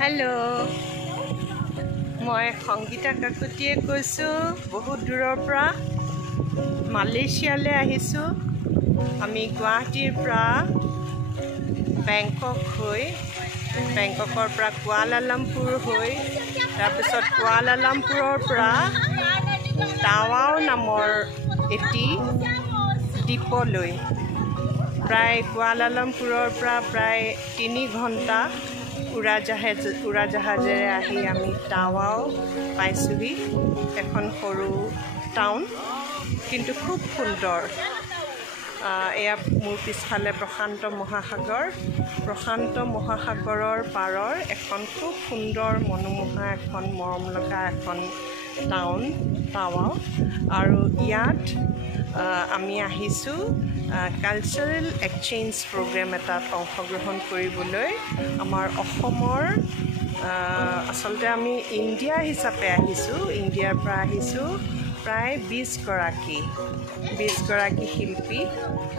hello मैं संगीता काकतिये কৈছো बहुत दूৰৰ পৰা মালয়েছিয়ালৈ আহিছো আমি গুৱাহাটীৰ পৰা বেংকক হৈ বেংককৰ পৰা কুৱালালামপুৰ হৈ তাৰ পিছত কুৱালালামপুৰৰ পৰা টাৱাও নামৰ এটি দ্বীপলৈ প্ৰায় কুৱালালামপুৰৰ পৰা প্ৰায় 3 ঘণ্টা উৰাজাহাজেৰে আহি আমি টাৱাও পাইছোহি এখন সৰু টাউন কিন্তু খুব সুন্দৰ এয়া মোৰ পিছফালে প্ৰশান্ত মহাসাগৰৰ পাৰৰ এখন খুব সুন্দৰ মনোমোহা এখন মৰম লগা এখন টাউন টাৱাও আৰু ইয়াত আমি আহিছো কালচাৰেল এক্সচেঞ্জ প্ৰগ্ৰাম এটাত অংশগ্ৰহণ কৰিবলৈ আমাৰ অসমৰ আসলতে আমি ইণ্ডিয়া হিচাপে আহিছো ইণ্ডিয়াৰ পৰা আহিছো প্ৰায় 20 গৰাকী শিল্পী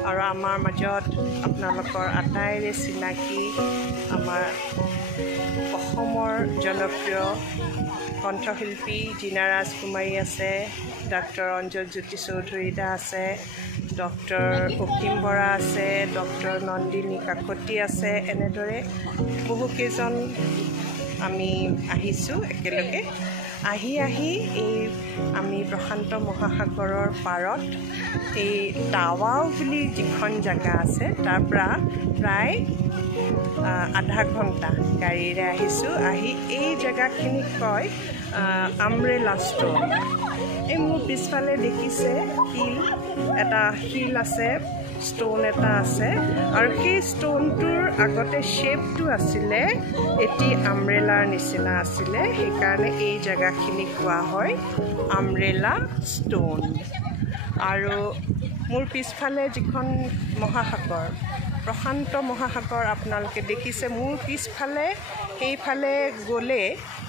আৰু আমাৰ মাজত আপোনালোকৰ আটাইৰে চিনাকি আমাৰ অসমৰ জনপ্ৰিয় কণ্ঠশিল্পী জিনা ৰাজকুমাৰী আছে ডক্টৰ অঞ্জল জ্যোতি চৌধুৰী দা আছে ডক্টৰ অসীম বৰা আছে ডক্টৰ নন্দিনী কাকতি আছে এনেদৰে বহু কেইজন আমি আহিছো একেলগে আহি এই আমি প্ৰশান্ত মহাসাগৰৰ পাৰত এই টাৱাও বুলি যিখন জাগা আছে তাৰ পৰা প্ৰায় আধা ঘণ্টা গাড়ীৰে আহিছো আহি এই জাগাখিনিক কয় আমব্ৰেলা ষ্ট'ন এই মোৰ পিছফালে দেখিছে শিল আছে ষ্ট'ন এটা আছে আৰু সেই ষ্ট'নটোৰ আগতে শ্বেপটো আছিলে এটি আমব্ৰেলাৰ নিচিনা আছিলে সেইকাৰণে এই জাগাখিনি কোৱা হয় আমব্ৰেলা ষ্ট'ন আৰু মোৰ পিছফালে যিখন মহাসাগৰ প্ৰশান্ত মহাসাগৰ আপোনালোকে দেখিছে মোৰ পিছফালে সেইফালে গ'লে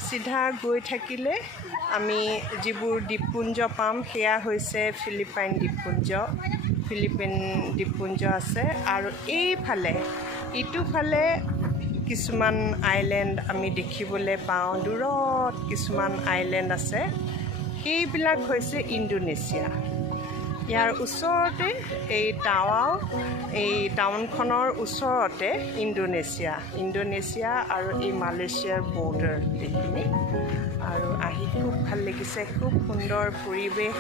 সিধা গৈ থাকিলে আমি যিবোৰ দ্বীপপুঞ্জ পাম সেয়া হৈছে ফিলিপাইন দ্বীপপুঞ্জ আছে আৰু এইফালে ইটোফালে কিছুমান আইলেণ্ড আমি দেখিবলৈ পাওঁ দূৰত কিছুমান আইলেণ্ড আছে সেইবিলাক হৈছে ইণ্ডোনেছিয়া ইয়াৰ ওচৰতে এই টাৱাও এই টাউনখনৰ ওচৰতে ইণ্ডোনেছিয়া আৰু এই মালয়েছিয়াৰ বৰ্ডাৰ দেখিনি আৰু আহি খুব ভাল লাগিছে খুব সুন্দৰ পৰিৱেশ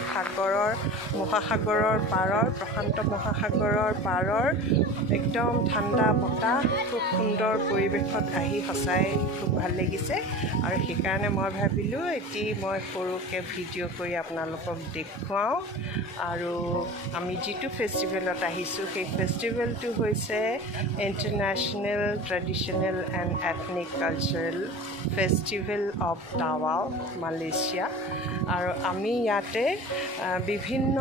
মহাসাগৰৰ পাৰৰ প্ৰশান্ত মহাসাগৰৰ পাৰৰ একদম ঠাণ্ডা বতাহ খুব সুন্দৰ পৰিৱেশত আহি সঁচাই খুব ভাল লাগিছে আৰু সেইকাৰণে মই ভাবিলোঁ মই সৰুকৈ ভিডিঅ' কৰি আপোনালোকক দেখুৱাওঁ আৰু আমি যিটো ফেষ্টিভেলত আহিছোঁ সেই ফেষ্টিভেলটো হৈছে international traditional and ethnic cultural festival of Tawau Malaysia আৰু আমি ইয়াতে বিভিন্ন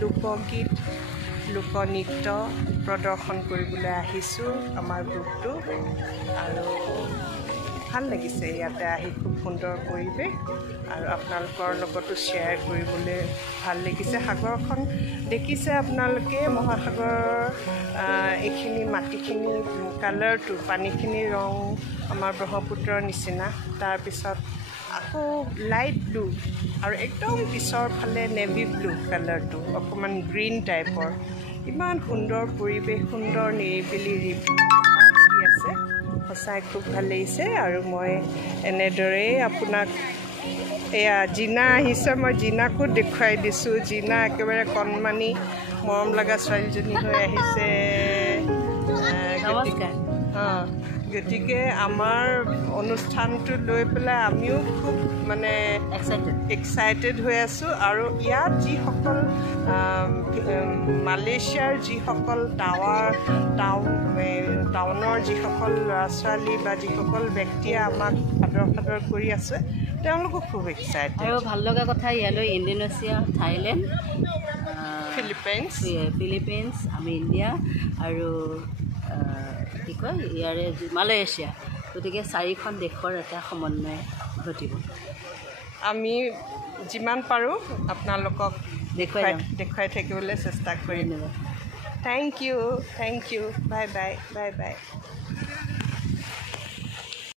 লোকগীত লোকনৃত্য প্ৰদৰ্শন কৰিবলৈ আহিছোঁ আমাৰ গ্ৰুপটো আৰু ভাল লাগিছে ইয়াতে আহি খুব সুন্দৰ পৰিৱেশ আৰু আপোনালোকৰ লগতো শ্বেয়াৰ কৰিবলৈ ভাল লাগিছে সাগৰখন দেখিছে আপোনালোকে মহাসাগৰৰ এইখিনি মাটিখিনি কালাৰটো পানীখিনি ৰং আমাৰ ব্ৰহ্মপুত্ৰৰ নিচিনা তাৰপিছত আকৌ লাইট ব্লু আৰু একদম পিছৰ ফালে নেভি ব্লু কালাৰটো অকণমান গ্ৰীণ টাইপৰ ইমান সুন্দৰ পৰিৱেশ সুন্দৰ নিৰিবিলি আছে সঁচাই খুব ভাল লাগিছে আৰু মই এনেদৰেই আপোনাক এয়া জিনা আহিছে মই জিনাকো দেখুৱাই দিছোঁ জিনা একেবাৰে কণমানি মৰম লগা ছোৱালীজনী হৈ আহিছে গতিকে আমাৰ অনুষ্ঠানটো লৈ পেলাই আমিও খুব মানে এক্সাইটেড হৈ আছোঁ আৰু ইয়াত যিসকল মালয়েছিয়াৰ যিসকল টাউনৰ যিসকল ল'ৰা ছোৱালী বা যিসকল ব্যক্তিয়ে আমাক আদৰ কৰি আছে তেওঁলোকো খুব এক্সাইটেড আৰু ভাল লগা কথা ইয়ালৈ ইণ্ডোনেছিয়া থাইলেণ্ড ফিলিপাইনছ আমি ইণ্ডিয়া আৰু কি কয় ইয়াৰে মালয়েছিয়া গতিকে 4খন দেশৰ এটা সমন্বয় ঘটিব আমি যিমান পাৰোঁ আপোনালোকক দেখুৱাই থাকিবলৈ চেষ্টা কৰিম থ্যাংক ইউ বাই বাই